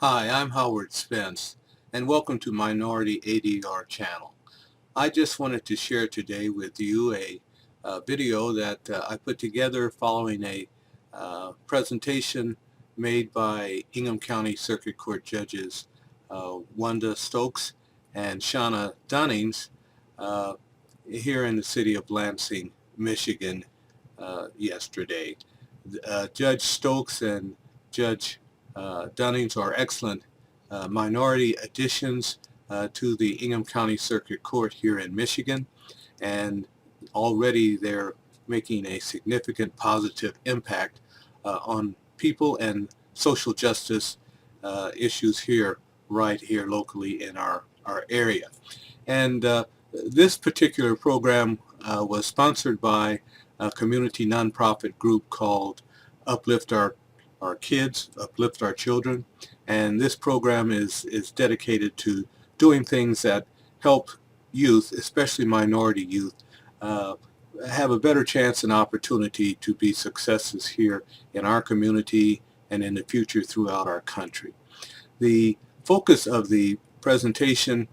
Hi, I'm Howard Spence, and welcome to Minority ADR channel. I just wanted to share today with you a video that I put together following a presentation made by Ingham County Circuit Court Judges Wanda Stokes and Shauna Dunnings here in the city of Lansing, Michigan yesterday. Judge Stokes and Judge Dunnings are excellent minority additions to the Ingham County Circuit Court here in Michigan, and already they're making a significant positive impact on people and social justice issues right here locally in our area. And this particular program was sponsored by a community nonprofit group called Uplift Our Kids, Uplift Our Children. And this program is dedicated to doing things that help youth, especially minority youth, have a better chance and opportunity to be successes here in our community and in the future throughout our country. The focus of the presentation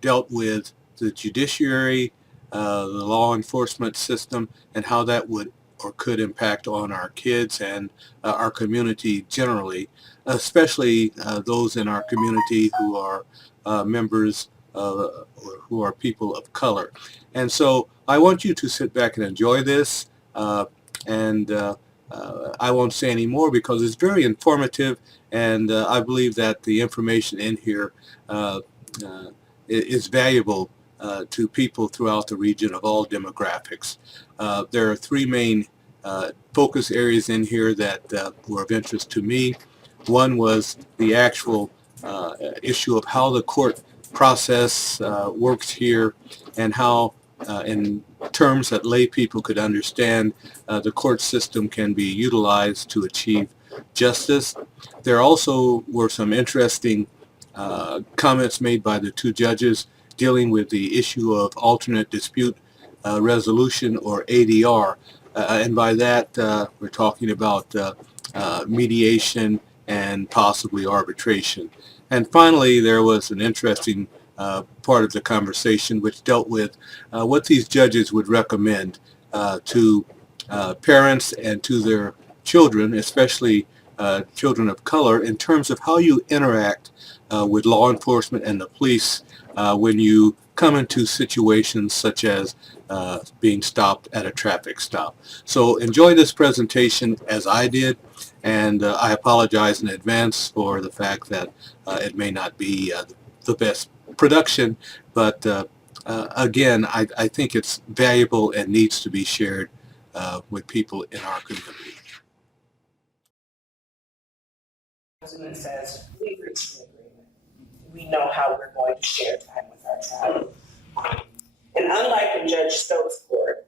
dealt with the judiciary, the law enforcement system, and how that would or could impact on our kids and our community generally, especially those in our community who are members or who are people of color. And so I want you to sit back and enjoy this, and I won't say any more because it's very informative, and I believe that the information in here is valuable to people throughout the region of all demographics. There are three main focus areas in here that were of interest to me. One was the actual issue of how the court process works here and how, in terms that lay people could understand, the court system can be utilized to achieve justice. There also were some interesting comments made by the two judges dealing with the issue of alternate dispute resolution, or ADR. And by that, we're talking about mediation and possibly arbitration. And finally, there was an interesting part of the conversation which dealt with what these judges would recommend to parents and to their children, especially children of color, in terms of how you interact with law enforcement and the police when you come into situations such as being stopped at a traffic stop. So enjoy this presentation as I did, and I apologize in advance for the fact that it may not be the best production, but again, I think it's valuable and needs to be shared with people in our community. It says, we've reached an agreement. We know how we're going to share time with our child. And unlike in Judge Stokes' court,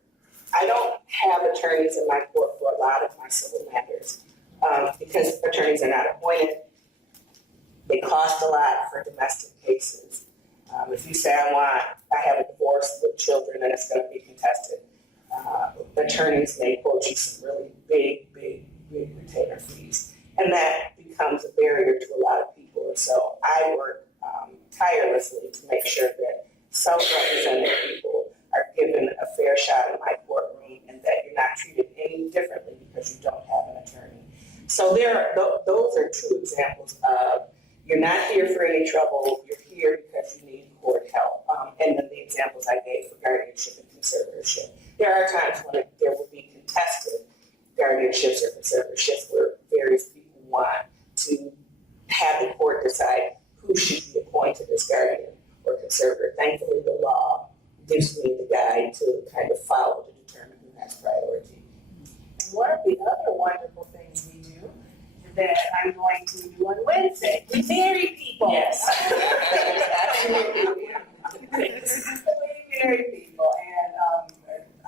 I don't have attorneys in my court for a lot of my civil matters because attorneys are not appointed. They cost a lot for domestic cases. If you say I have a divorce with children and it's going to be contested, attorneys may quote you some really big retainer fees. And that becomes a barrier to a lot of people. And so I work tirelessly to make sure that self-represented people are given a fair shot in my courtroom and that you're not treated any differently because you don't have an attorney. So those are two examples of you're not here for any trouble, you're here because you need court help. And then the examples I gave for guardianship and conservatorship. There are times when there will be contested guardianships or conservatorships where various people want to have the court decide who should be appointed as guardian or conservator. Thankfully, the law gives me the guide to kind of follow to determine who has priority. And one of the other wonderful things we do that I'm going to do on Wednesday, we marry people. Yes. We marry people, and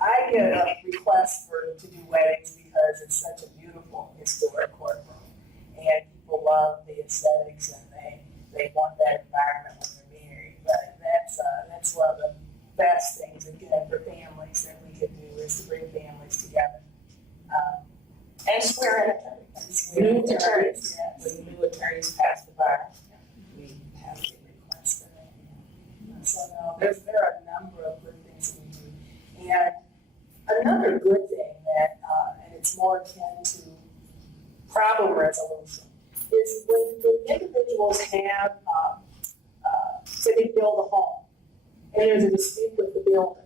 I get a request to do weddings because it's such a beautiful historic courtroom, and people love the aesthetics and they want that environment when they're married. But that's one of the best things again for families that we could do is to bring families together. And swear in attorneys. New attorneys. Yes. New attorneys. attorneys pass the bar, we have a request for that. So no, there are a number of good things that we do. And another good thing that, and it's more akin to problem resolution, is when individuals have, say they build a home, and there's a dispute with the builder,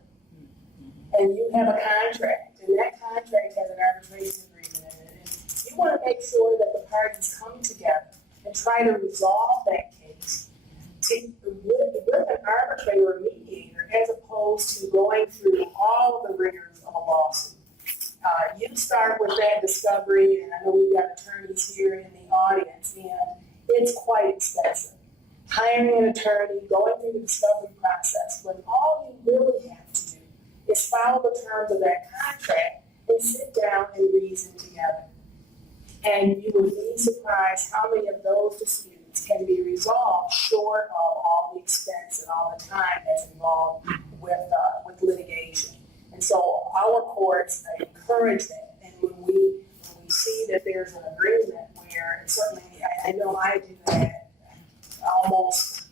and you have a contract, and that contract has an arbitration agreement in it, and you want to make sure that the parties come together and try to resolve that case with an arbitrator or mediator, as opposed to going through all of the rigors of a lawsuit. You start with that discovery, and I know we've got attorneys here in the audience, and it's quite expensive. Hiring an attorney, going through the discovery process, when all you really have to do is follow the terms of that contract and sit down and reason together. And you will be surprised how many of those disputes can be resolved short of all the expense and all the time that's involved with litigation. And so our courts encourage that. And when we see that there's an agreement where, certainly I know I do that almost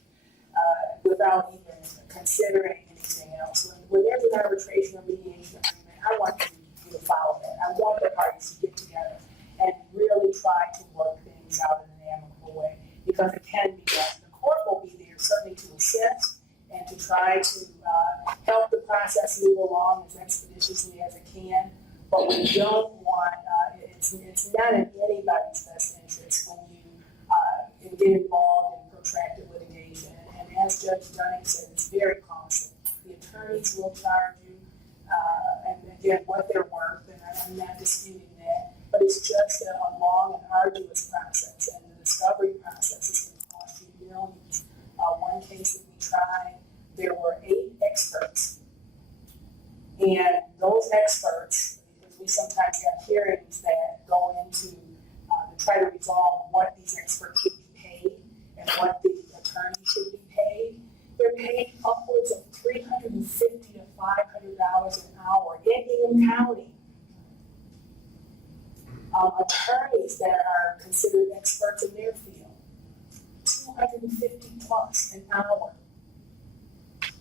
without even considering anything else. When there's an arbitration or mediation agreement, I want you to follow that. I want the parties to get together and really try to work things out in an amicable way, because it can be done. The court will be there certainly to assist and to try to help the process move along as expeditiously as it can, but we don't want, it's not in anybody's best interest when you get involved in protracted litigation. And as Judge Dunnings said, it's very costly. The attorneys will charge you, and again, what they're worth, and I'm not disputing that, but it's just a long and arduous process, and the discovery process is going to cost you millions. One case that we tried, there were 8 experts, and those experts, because we sometimes have hearings that go into to try to resolve what these experts should be paid and what the attorney should be paid, they're paid upwards of $350 to $500 an hour in Ingham County. Attorneys that are considered experts in their field, $250 plus an hour.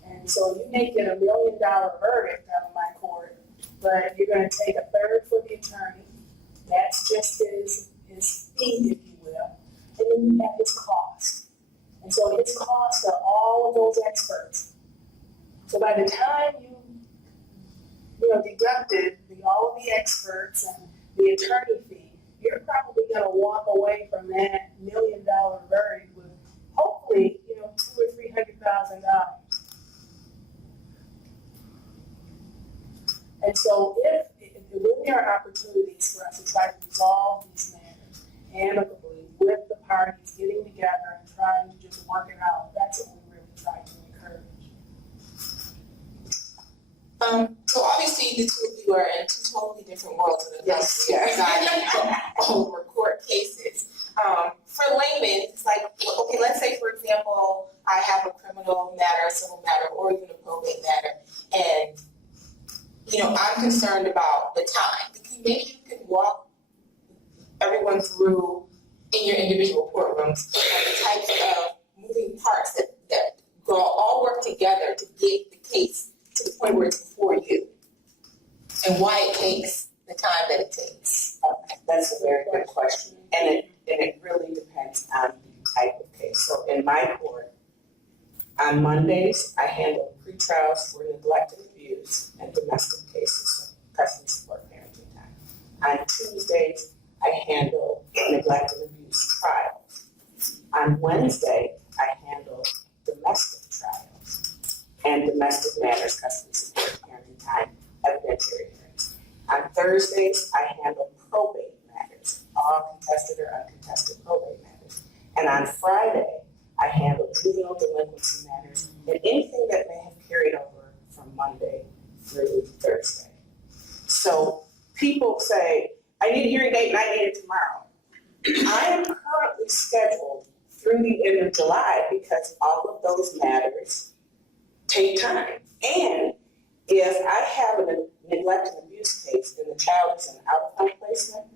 And so you may get $1 million verdict out of my court, but you're going to take a third for the attorney. That's just his fee, if you will. And then you have his cost. And so his cost are all of those experts. So by the time you deducted all of the experts and the attorney fee, you're probably going to walk away from that $1 million verdict with hopefully, $200,000 or $300,000. And so when there are opportunities for us to try to resolve these matters amicably with the parties getting together and trying to just work it out, that's what we really try to encourage. So obviously the two of you are in 2 totally different worlds of Yes, presiding over court cases. For laymen, it's like, okay, let's say for example, I have a criminal matter, a civil matter, or even a probate matter, and I'm concerned about the time. Maybe you can walk everyone through in your individual courtrooms the types of moving parts that go all work together to get the case to the point where it's before you, and why it takes the time that it takes. That's a very good question, and it really depends on the type of case. So in my court, on Mondays, I handle pretrials for neglect and abuse and domestic cases, so custody support parenting time. On Tuesdays, I handle neglect and abuse trials. On Wednesday, I handle domestic trials and domestic matters, custody support parenting time, evidentiary hearings. On Thursdays, I handle probate matters, all contested or uncontested probate matters. And on Friday, I handle juvenile delinquency matters and anything that may have carried over from Monday through Thursday. So people say, I need a hearing date and I need it tomorrow. I am currently scheduled through the end of July because all of those matters take time. And if I have a neglect and abuse case and the child is in out-of-home placement,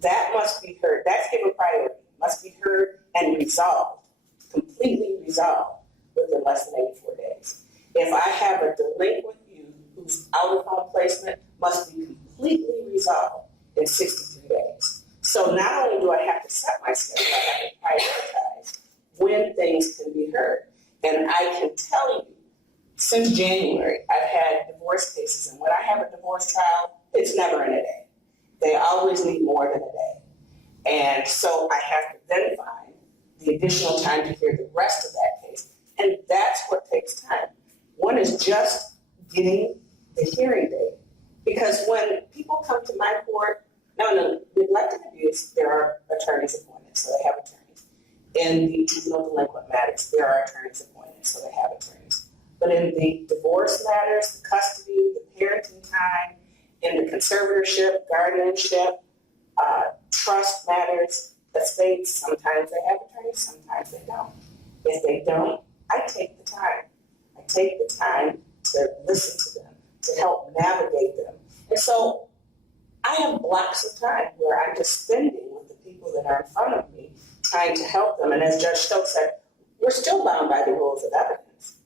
that must be heard. That's given priority. must be heard and resolved, completely resolved within less than 84 days. If I have a delinquent youth whose out-of-home placement must be completely resolved in 63 days. So not only do I have to set my schedule, I have to prioritize when things can be heard. And I can tell you, since January, I've had divorce cases, and when I have a divorce trial, it's never in a day. They always need more than a day. And so I have to then find the additional time to hear the rest of that case. And that's what takes time. One is just getting the hearing date. Because when people come to my court, now in neglect and abuse, there are attorneys appointed, so they have attorneys. In the juvenile delinquent matters, there are attorneys appointed, so they have attorneys. But in the divorce matters, the custody, the parenting time, in the conservatorship, guardianship, trust matters, estates, sometimes they have attorneys, sometimes they don't. If they don't, I take the time. I take the time to listen to them, to help navigate them. And so I have blocks of time where I'm just spending with the people that are in front of me, trying to help them. And as Judge Stokes said, we're still bound by the rules of evidence.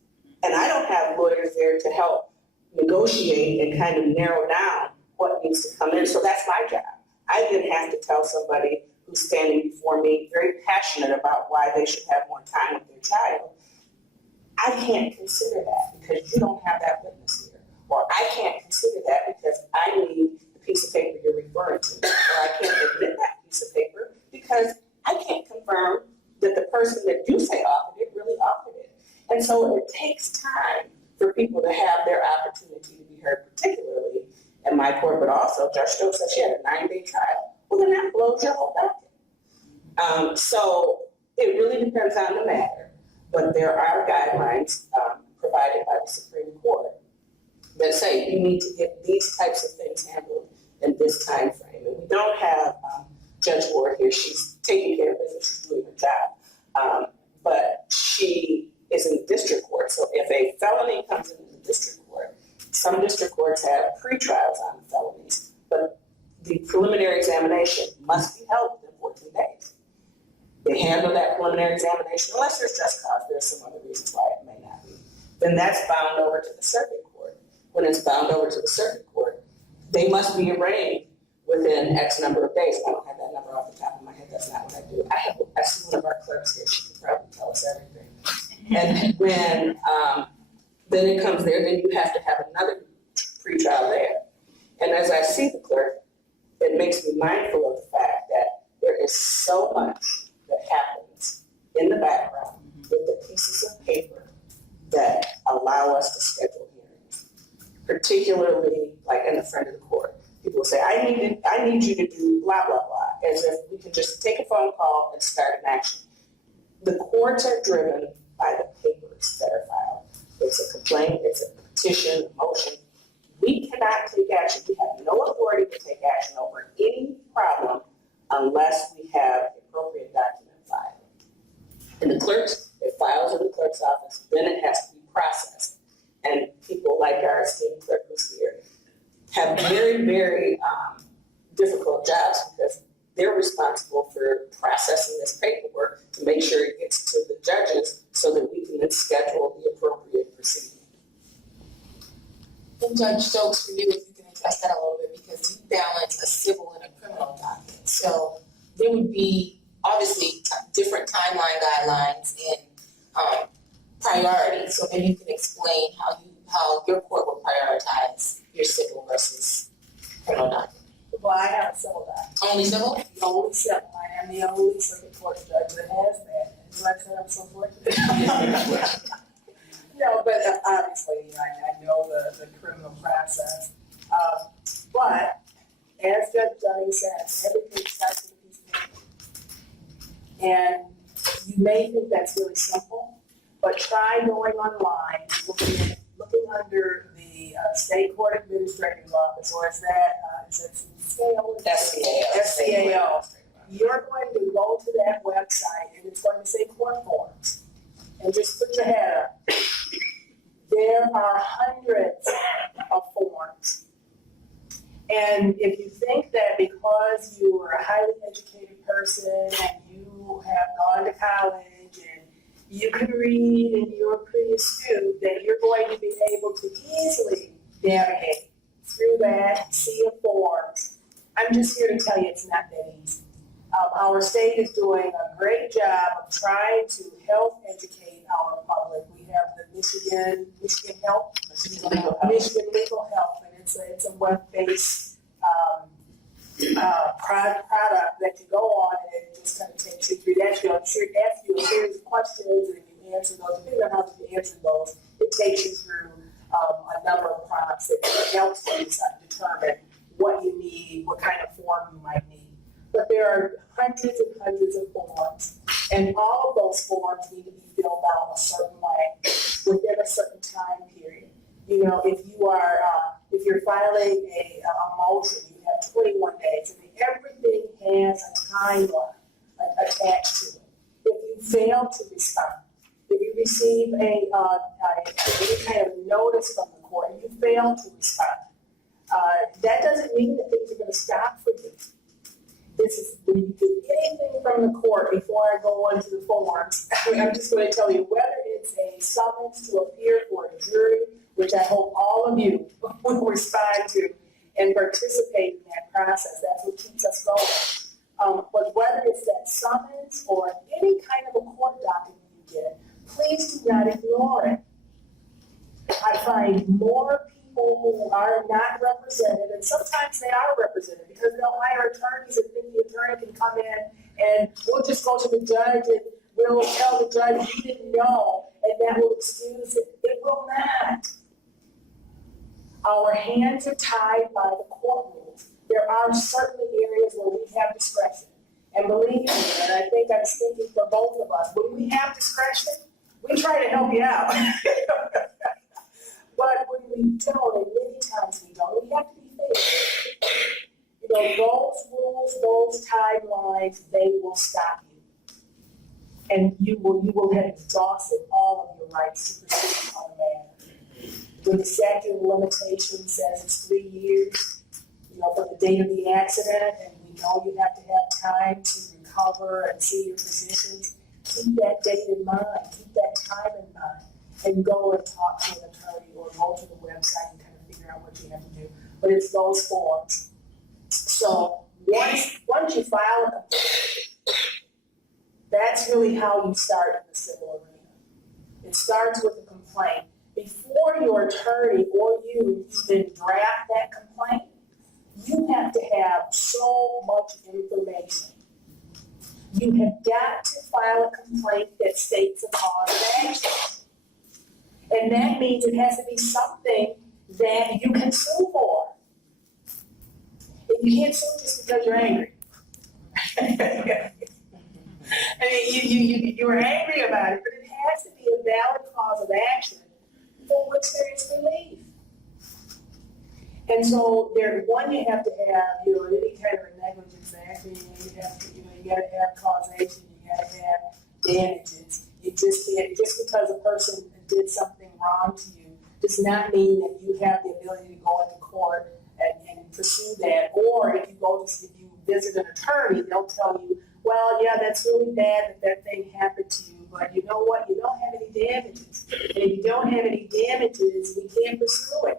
And I don't have lawyers there to help negotiate and kind of narrow down what needs to come in. So that's my job. I didn't have to tell somebody who's standing before me very passionate about why they should have more time with their child. I can't consider that because you don't have that witness here. Or I can't consider that because I need the piece of paper you're referring to. Or I can't admit that piece of paper because I can't confirm that the person that you say authored it really authored it. And so it takes time for people to have their opportunity to be heard, particularly in my court, but also Judge Stokes said she had a 9-day trial. Well, then that blows your whole docket. So it really depends on the matter, but there are guidelines provided by the Supreme Court that say you need to get these types of things handled in this time frame. And we don't have Judge Ward here. She's taking care of business. She's doing her job. But she is in district court. So if a felony comes into the district court, some district courts have pre-trials on the felonies, but the preliminary examination must be held within 14 days. They handle that preliminary examination, unless there's just cause, there's some other reasons why it may not be. Then that's bound over to the circuit court. When it's bound over to the circuit court, they must be arraigned within X number of days. I don't have that number off the top of my head, that's not what I do. I see one of our clerks here, she can probably tell us everything. And when then it comes there, then you have to have another pretrial there. And as I see the clerk, it makes me mindful of the fact that there is so much that happens in the background with the pieces of paper that allow us to schedule hearings, particularly like in the front of the court. People will say, I need you to do blah, blah, blah, as if we can just take a phone call and start an action. The courts are driven by the papers that are filed. It's a complaint, it's a petition, a motion. We cannot take action. We have no authority to take action over any problem unless we have the appropriate document filed. And the clerks, it files in the clerk's office, then it has to be processed. And people like our esteemed clerk who's here have very, very difficult jobs because they're responsible for processing this paperwork to make sure it gets to the judges so that we can then schedule the appropriate proceeding. And Judge Stokes, for you, if you can address that a little bit, because you balance a civil and a criminal docket. So there would be obviously different timeline guidelines and priorities. So maybe you can explain how your court will prioritize your civil versus criminal docket. Well, I have a civil docket. Only civil? The only civil. I am the only circuit court judge that has that. And like I said, I'm so fortunate. No, but obviously, I know the criminal process. But as Judge Dunnings said, everything starts with a piece of paper. And you may think that's really simple, but try going online, looking under the State Court Administrator's Office, or is it SCAO? You're going to go to that website and it's going to say court forms. And just put your head up. There are hundreds of forms. And if you think that because you are a highly educated person and you you have gone to college and you can read and you're pretty astute, that you're going to be able to easily navigate through that sea of forms. I'm just here to tell you it's not that easy. Our state is doing a great job of trying to help educate our public. We have the Michigan Legal Help, and it's a web-based product that you go on and it just kind of takes you through that. You'll ask you a series of questions and you answer those. Depending on how you answer those, it takes you through a number of prompts that helps you determine what you need, what kind of form you might need. But there are hundreds and hundreds of forms, and all of those forms need to be filled out a certain way within a certain time period. You know, if you're filing a motion, you have 21 days. I mean, everything has a timeline attached to it. If you fail to respond, if you receive any kind of notice from the court and you fail to respond, that doesn't mean that things are going to stop for you. This is, when you get anything from the court, before I go on to the forms, I'm just going to tell you whether it's a summons to appear for a jury, which I hope all of you will respond to and participate in that process. That's what keeps us going. But whether it's that summons or any kind of a court document you get, please do not ignore it. I find more people who are not represented, and sometimes they are represented because they'll hire attorneys and think the attorney can come in and we'll just go to the judge and we'll tell the judge he didn't know and that will excuse it. It will not. Our hands are tied by the court rules. There are certainly areas where we have discretion. And believe me, and I think I'm speaking for both of us, when we have discretion, we try to help you out. But when we don't, and many times we don't, we have to be fair. You know, those rules, those timelines, they will stop you. And you will have exhausted all of your rights to proceed on a matter. When the statute of limitations says it's 3 years, you know, from the date of the accident, and we know you have to have time to recover and see your physicians, keep that date in mind, keep that time in mind, and go and talk to an attorney or go to the website and kind of figure out what you have to do. But it's those forms. So once you file a complaint, that's really how you start in the civil arena. It starts with a complaint. Before your attorney or you even draft that complaint, you have to have so much information. You have got to file a complaint that states a cause of action. And that means it has to be something that you can sue for. And you can't sue just because you're angry. I mean, you're angry about it, but it has to be a valid cause of action for which there is relief. And so you have to have, any kind of negligence action. You got to have causation. You got to have damages. You just can't, just because a person did something wrong to you does not mean that you have the ability to go into court and pursue that. Or if you visit an attorney, they'll tell you, well, yeah, that's really bad that thing happened to you, but you know what? You don't have any damages. And if you don't have any damages, we can't pursue it.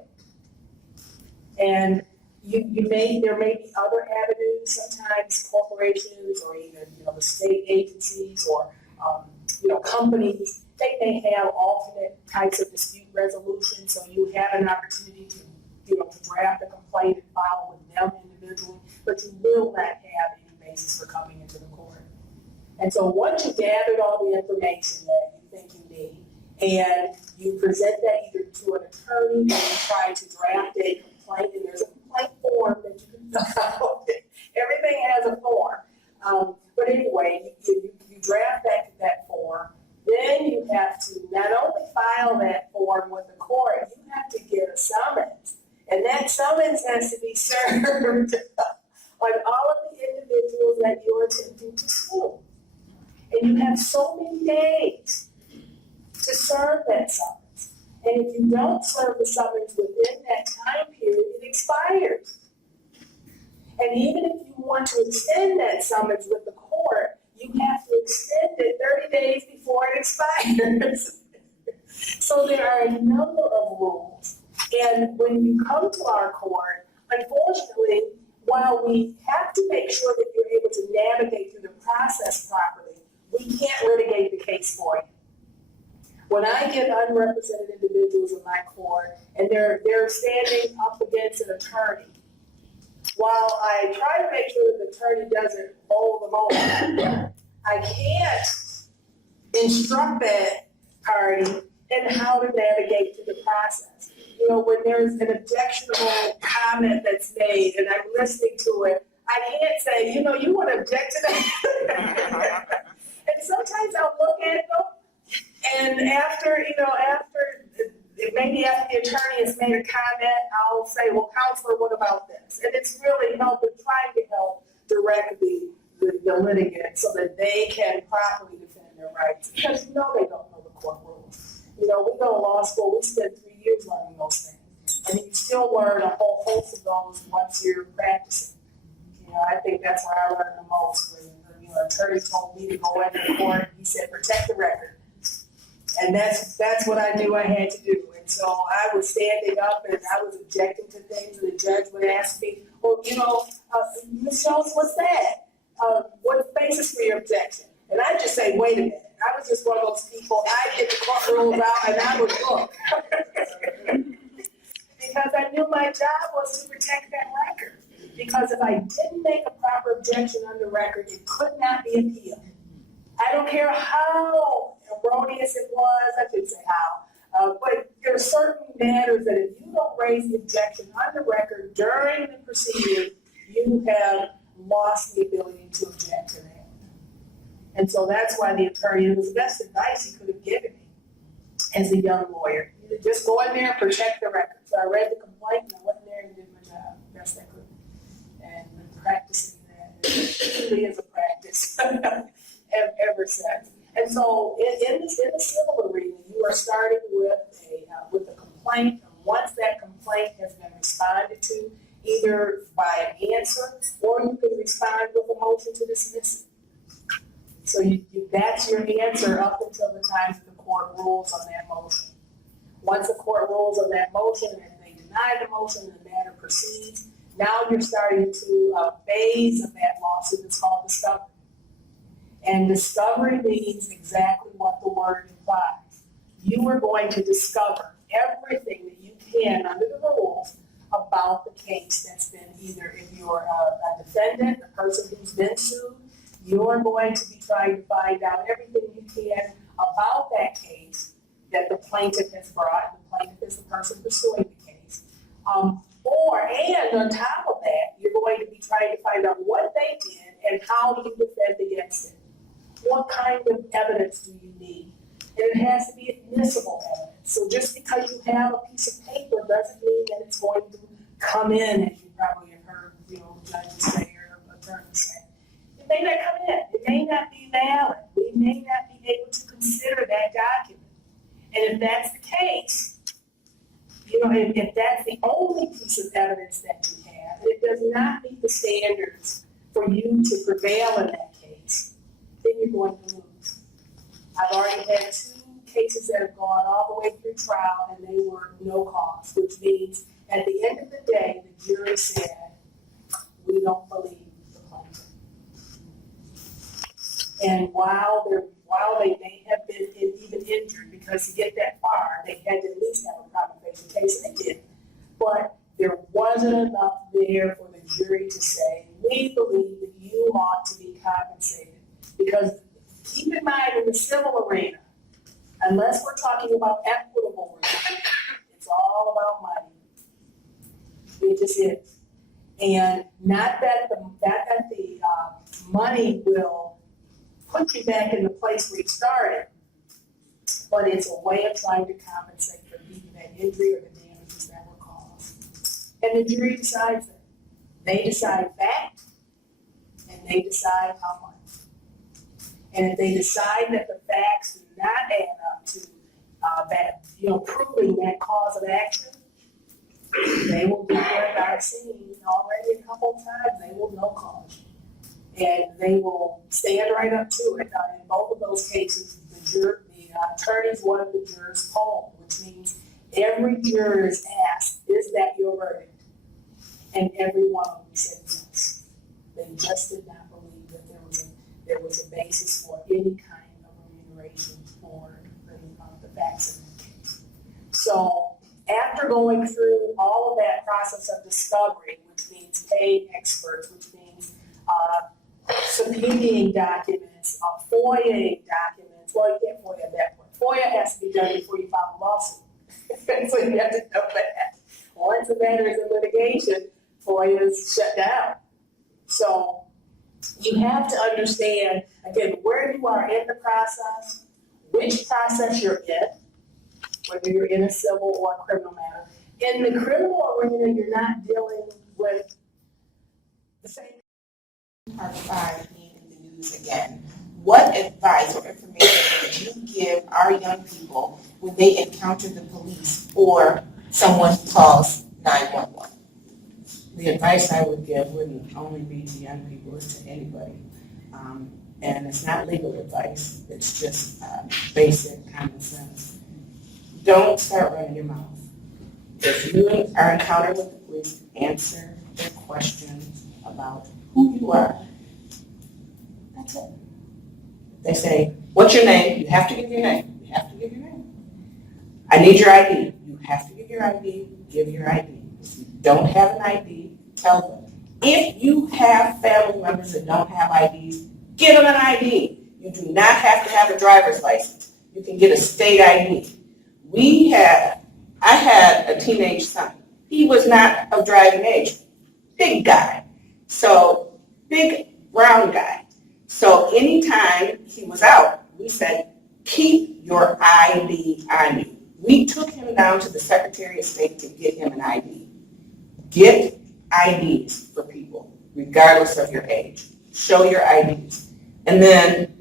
And there may be other avenues, sometimes corporations or even, the state agencies or, companies, they may have alternate types of dispute resolution, so you have an opportunity to draft a complaint and file with them individually, but you will not have any basis for coming into the court. And so once you've gathered all the information that you think you need, and you present that either to an attorney or you try to draft a complaint, and there's a complaint form that you can fill out. Everything has a form. But anyway, you draft that form. Then you have to not only file that form with the court, you have to get a summons. And that summons has to be served on all of the individuals that you're attempting to sue. And you have so many days to serve that summons. And if you don't serve the summons within that time period, it expires. And even if you want to extend that summons with the court, you have to extend it 30 days before it expires. So there are a number of rules. And when you come to our court, unfortunately, while we have to make sure that you're able to navigate through the process properly, we can't litigate the case for you. When I get unrepresented individuals in my court and they're standing up against an attorney, while I try to make sure that the attorney doesn't bowl them over, I can't instruct that party in how to navigate through the process. You know, when there's an objectionable comment that's made and I'm listening to it, I can't say, you know, you want to object to that? And sometimes I'll look at them, and after maybe after the attorney has made a comment, I'll say, well, counselor, what about this? And it's really trying to help direct the litigant so that they can properly defend their rights. Because they don't know the court rules. We go to law school, we spend 3 years learning those things. And you still learn a whole host of those once you're practicing. I think that's where I learned the most when the attorney told me to go into court. He said, protect the record. And that's what I knew I had to do. And so I was standing up and I was objecting to things, and the judge would ask me, well, Ms. Jones, what's that? What's the basis for your objection? And I just say, wait a minute. I was just one of those people. I get the court rules out and I would look. Because I knew my job was to protect that record. Because if I didn't make a proper objection on the record, it could not be appealed. I don't care how erroneous it was, I shouldn't say how, but there are certain matters that if you don't raise the objection on the record during the proceeding, you have lost the ability to object to that. And so that's why the attorney, it was the best advice he could have given me as a young lawyer. Just go in there and protect the record. So I read the complaint and I went in there and did my job best I could. And practicing that, it really is a practice ever since. And so in the civil arena, you are starting with a complaint. And once that complaint has been responded to, either by an answer or you can respond with a motion to dismiss it. So that's your answer up until the time that the court rules on that motion. Once the court rules on that motion and they deny the motion and the matter proceeds, now you're starting to a phase of that lawsuit that's called discovery. And discovery means exactly what the word implies. You are going to discover everything that you can under the rules about the case that's been either, if you're a defendant, a person who's been sued, you're going to be trying to find out everything you can about that case that the plaintiff has brought. The plaintiff is the person pursuing the case. And on top of that, you're going to be trying to find out what they did and how do you defend against it. What kind of evidence do you need? And it has to be admissible evidence. So just because you have a piece of paper doesn't mean that it's going to come in, as you probably have heard, judges say or attorneys say. It may not come in. It may not be valid. We may not be able to consider that document. And if that's the case, if that's the only piece of evidence that you have, and it does not meet the standards for you to prevail in that case, then you're going to lose. I've already had 2 cases that have gone all the way through trial and they were no cause, which means at the end of the day, the jury said, we don't believe the plaintiff. And while they may have been even injured, because to get that far, they had to at least have a prima facie case, and they did. But there wasn't enough there for the jury to say, we believe that you ought to be compensated. Because keep in mind, in the civil arena, unless we're talking about equitable arena, it's all about money. It just is. And not that the money will put you back in the place where you started, but it's a way of trying to compensate for either that injury or the damages that were caused. And the jury decides that. They decide fact, and they decide how much. And if they decide that the facts do not add up to proving that cause of action, they will do what I've seen already a couple of times. They will no cause you. and they will stand right up to it. In both of those cases, the attorneys wanted the jurors polled, which means every juror is asked, is that your verdict? And every one of them said yes. They just did not believe that there was a basis for any kind of remuneration for the facts in that case. So after going through all of that process of discovery, which means paid experts, which means subpoenaing documents, FOIA documents, well, you can't FOIA at that point. FOIA has to be done before you file a lawsuit. So you have to know that. Once a matter is in litigation, FOIA is shut down. So you have to understand, again, where you are in the process, which process you're in, whether you're in a civil or a criminal matter. In the criminal arena, you're not dealing with the same. Part 5 being in the news again. What advice or information would you give our young people when they encounter the police or someone calls 911? The advice I would give wouldn't only be to young people, it's to anybody. And it's not legal advice, it's just basic common sense. Don't start running your mouth. If you are encountered with the police, answer their questions about who you are. That's it. They say, what's your name? You have to give your name. You have to give your name. I need your ID. You have to give your ID. Give your ID. If you don't have an ID, tell them. If you have family members that don't have IDs, give them an ID. You do not have to have a driver's license. You can get a state ID. I had a teenage son. He was not of driving age. Big guy. So, big brown guy. So anytime he was out, we said, keep your ID on you. We took him down to the Secretary of State to get him an ID. Get IDs for people, regardless of your age. Show your IDs. And then,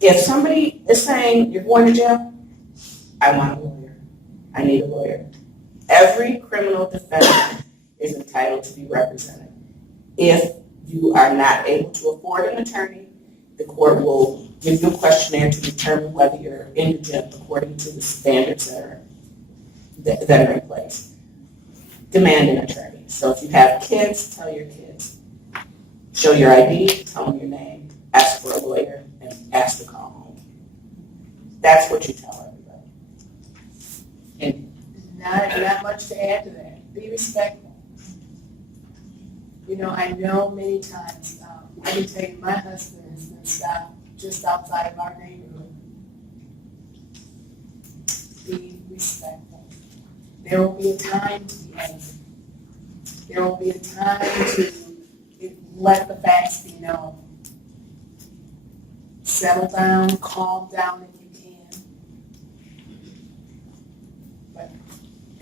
if somebody is saying you're going to jail, I want a lawyer. I need a lawyer. Every criminal defendant is entitled to be represented. If you are not able to afford an attorney, the court will give you a questionnaire to determine whether you're indigent according to the standards that are in place. Demand an attorney. So if you have kids, tell your kids. Show your ID, tell them your name, ask for a lawyer, and ask to call home. That's what you tell everybody. And not much to add to that. Be respectful. You know, I know many times, I can tell you my husband has been stopped just outside of our neighborhood. Be respectful. There will be a time to be angry. There will be a time to let the facts be known. Settle down, calm down if you can. But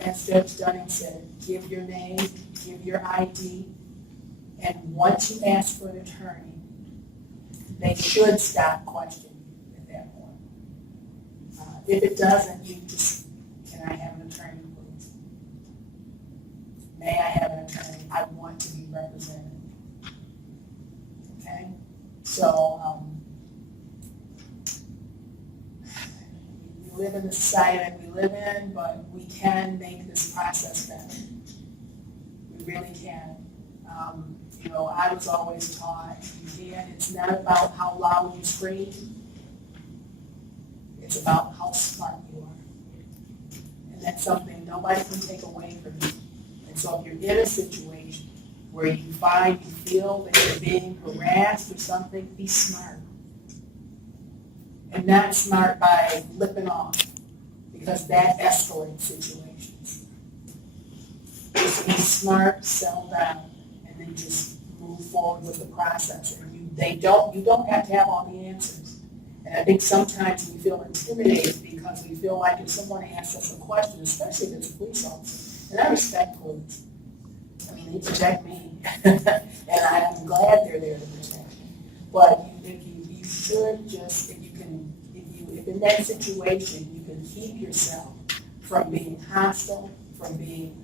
as Judge Dunning said, give your name, give your ID, and once you ask for an attorney, they should stop questioning at that point. If it doesn't, you just, can I have an attorney, please? May I have an attorney? I want to be represented. Okay? So, we live in the society that we live in, but we can make this process better. We really can. You know, I was always taught, it's not about how loud you scream, it's about how smart you are. And that's something nobody can take away from you. And so if you're in a situation where you feel that you're being harassed or something, be smart. And not smart by flipping off, because that escalates situations. Just be smart, settle down, and then just move forward with the process. And you don't have to have all the answers. And I think sometimes we feel intimidated because we feel like if someone asks us a question, especially if it's a police officer, and I respect police. I mean, they protect me, and I'm glad they're there to protect me. But you should just, if in that situation, you can keep yourself from being hostile, from being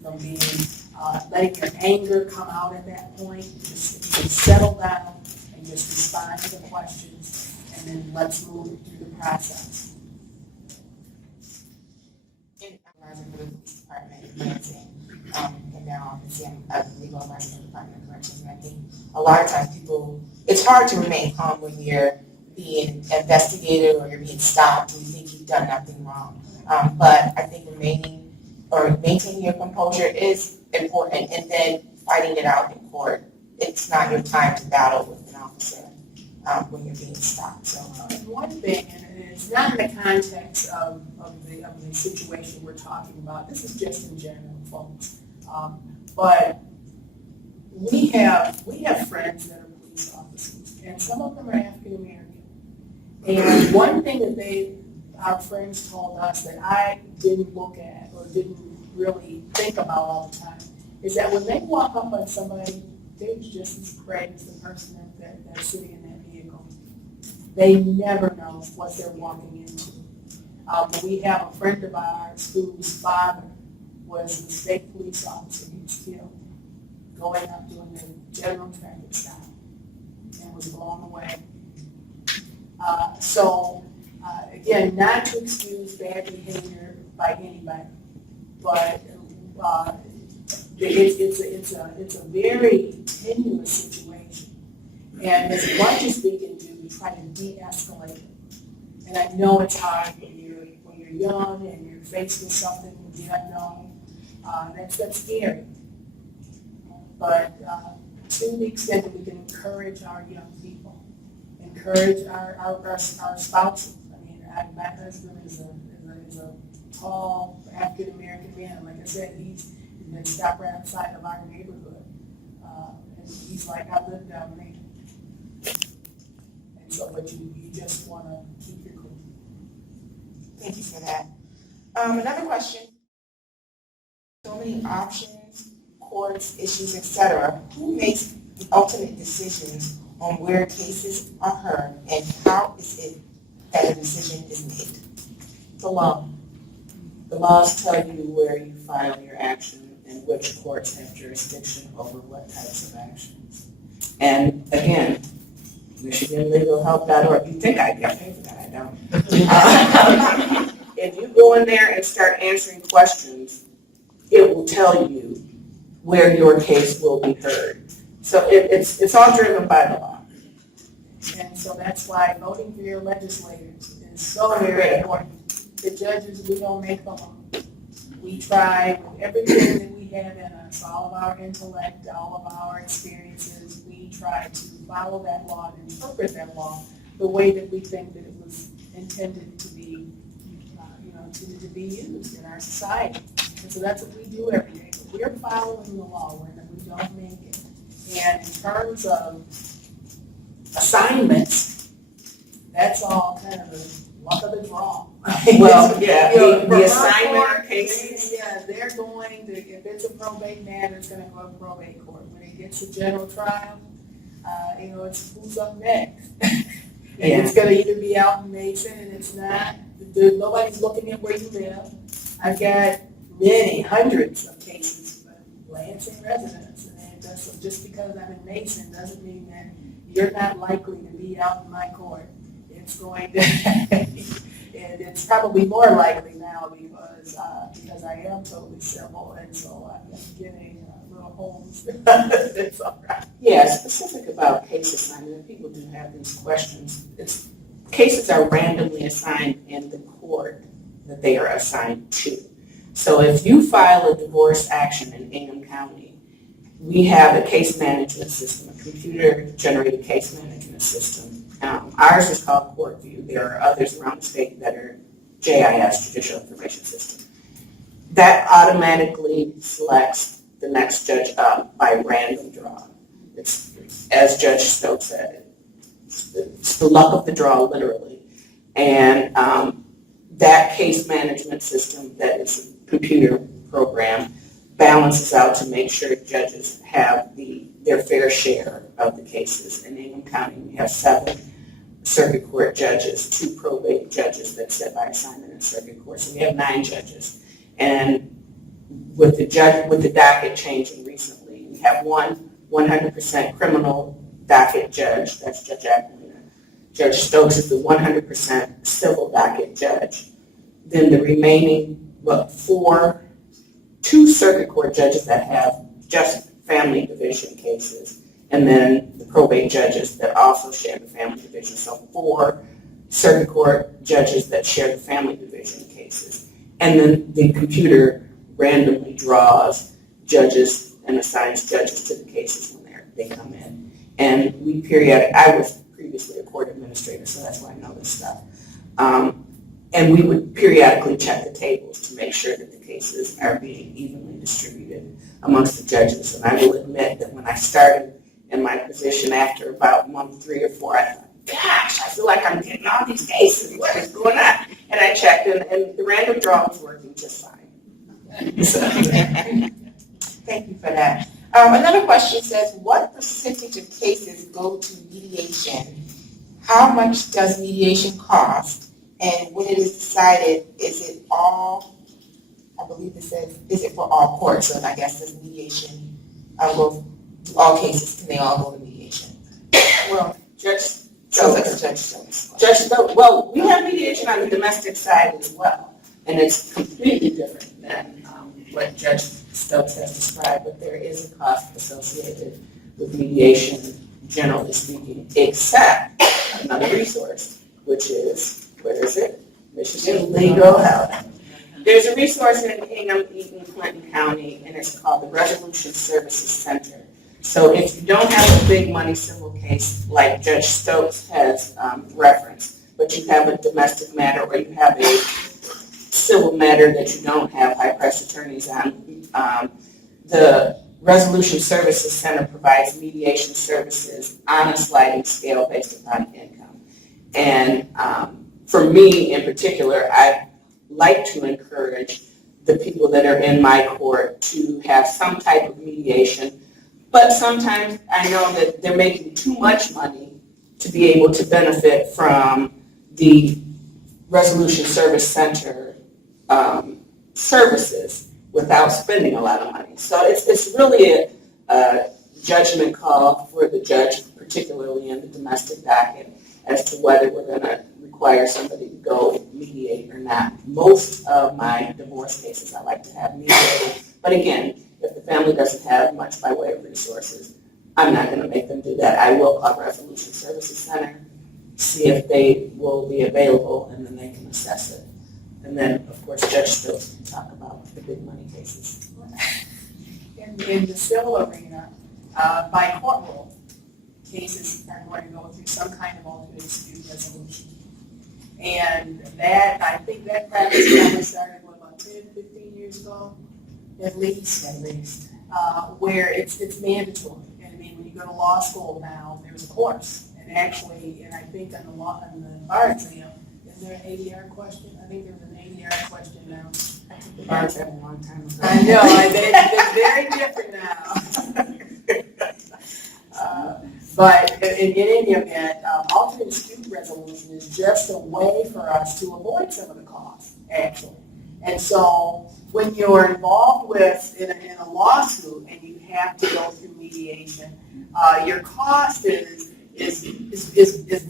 letting your anger come out at that point. Just settle down and just respond to the questions, and then let's move through the process. In advisor for the police department in Lansing, and now obviously I'm a legal advisor for the Department of Corrections, and I think a lot of times it's hard to remain calm when you're being investigated or you're being stopped and you think you've done nothing wrong. But I think maintaining your composure is important, and then fighting it out in court. It's not your time to battle with an officer when you're being stopped. So one thing, and it's not in the context of the situation we're talking about. This is just in general, folks. But we have friends that are police officers, and some of them are African American. And one thing that our friends told us that I didn't look at or didn't really think about all the time is that when they walk up on somebody, they're just as afraid as the person that's sitting in that vehicle. They never know what they're walking into. We have a friend of ours whose father was a state police officer. He was killed going up doing the general traffic stop and was blown away. Again, not to excuse bad behavior by anybody, but it's a very tenuous situation. And as much as we can do, we try to de-escalate it. And I know it's hard when you're young and you're faced with something with the unknown. That's scary. But to the extent that we can encourage our young people, encourage our spouses. I mean, my husband is a tall African American man. Like I said, he's been stopped right outside of our neighborhood, and he's like, I live down there. And so, but you just want to keep your cool. thank you for that. Another question. So many options, courts, issues, etc. Who makes the ultimate decisions on where cases are heard, and how is it that a decision is made? The law. The laws tell you where you file your action and which courts have jurisdiction over what types of actions. And again, MichiganLegalHelp.org. You think I get paid for that? I don't. If you go in there and start answering questions, it will tell you where your case will be heard. So it's all driven by the law. And so that's why voting for your legislators is so very important. The judges, we don't make the law. We try with everything that we have in us, all of our intellect, all of our experiences, we try to follow that law and interpret that law the way that we think that it was intended to be, to be used in our society. And so that's what we do every day. But we're following the law when we don't make it. And in terms of assignments, that's all kind of the luck of the draw. Well, yeah, the for assignment court, or cases. they're going to, if it's a probate matter, it's going to go to probate court. When it gets to general trial, it's who's up next. And it's going to either be out in Mason, and it's not. Nobody's looking at where you live. I've got hundreds of cases of Lansing residents, and so just because I'm in Mason doesn't mean that you're not likely to be out in my court. It's going to, and it's probably more likely now because I am totally civil, and so I'm getting little homes. It's all right. Yeah, specific about case assignment, people do have these questions. Cases are randomly assigned in the court that they are assigned to. So if you file a divorce action in Ingham County, we have a case management system, a computer-generated case management system. Ours is called CourtView. There are others around the state that are JIS, Judicial Information System. That automatically selects the next judge up by random draw. It's as Judge Stokes said, it's the luck of the draw, literally. And that case management system, that is a computer program, balances out to make sure judges have their fair share of the cases. In Ingham County, we have 7 circuit court judges, 2 probate judges that sit by assignment in circuit court. So we have 9 judges. And with the docket changing recently. We have one 100% criminal docket judge, that's Judge Aquilina. Judge Stokes is the 100% civil docket judge. Then the remaining, two circuit court judges that have just family division cases, and then the probate judges that also share the family division. So 4 circuit court judges that share the family division cases. And then the computer randomly draws judges and assigns judges to the cases when they come in. And I was previously a court administrator, so that's why I know this stuff. And we would periodically check the tables to make sure that the cases are being evenly distributed amongst the judges. And I will admit that when I started in my position after about month 3 or 4, I thought, gosh, I feel like I'm getting all these cases. What is going on? And I checked, and the random draw was working just fine. So, Thank you for that. Another question says, what percentage of cases go to mediation? How much does mediation cost? And when it is decided, is it all, I believe it says, is it for all courts? So I guess does mediation go to all cases? Can they all go to mediation? Well, Judge Judge Stokes. Well, we have mediation on the domestic side as well, and it's completely different than what Judge Stokes has described, but there is a cost associated with mediation, generally speaking, except another resource, which is, where is it? Michigan Legal Help. There's a resource in Ingham, Clinton County, and it's called the Resolution Services Center. So if you don't have a big money civil case like Judge Stokes has referenced, but you have a domestic matter or you have a civil matter that you don't have high-pressed attorneys on, the Resolution Services Center provides mediation services on a sliding scale based upon income. And for me in particular, I like to encourage the people that are in my court to have some type of mediation, but sometimes I know that they're making too much money to be able to benefit from the Resolution Service Center services without spending a lot of money. So it's really a judgment call for the judge, particularly in the domestic docket, as to whether we're going to require somebody to go mediate or not. Most of my divorce cases I like to have mediated, but again, if the family doesn't have much by way of resources, I'm not going to make them do that. I will call Resolution Services Center, see if they will be available, and then they can assess it. And then, of course, Judge Stokes can talk about the big money cases. In the civil arena, by court rule, cases are going to go through some kind of alternate dispute resolution. And that, I think that practice probably started, about 10, 15 years ago, at least, where it's mandatory. And I mean, when you go to law school now, there's a course. And actually, and I think on the bar exam, is there an ADR question? I think there's an ADR question now. I took the bars that a long time ago. I know, it's very different now. But in any event, alternate dispute resolution is just a way for us to avoid some of the costs, actually. And so when you're involved with in a lawsuit and you have to go through mediation, your cost is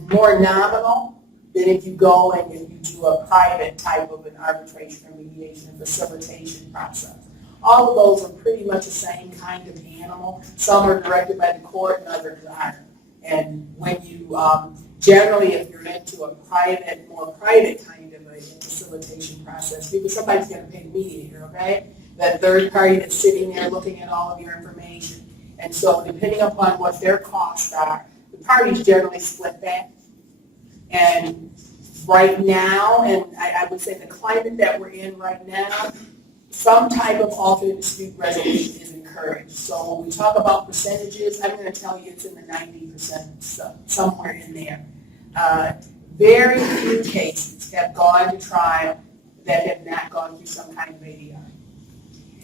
more nominal than if you go and you do a private type of an arbitration or mediation and facilitation process. All of those are pretty much the same kind of animal. Some are directed by the court and others aren't. And when you, generally if you're into a more private kind of a facilitation process, because somebody's going to pay the mediator, okay? That third party that's sitting there looking at all of your information. And so depending upon what their costs are, the parties generally split that. And right now, and I would say the climate that we're in right now, some type of alternate dispute resolution is encouraged. So when we talk about percentages, I'm going to tell you it's in the 90%, so somewhere in there. Very few cases have gone to trial that have not gone through some kind of ADR.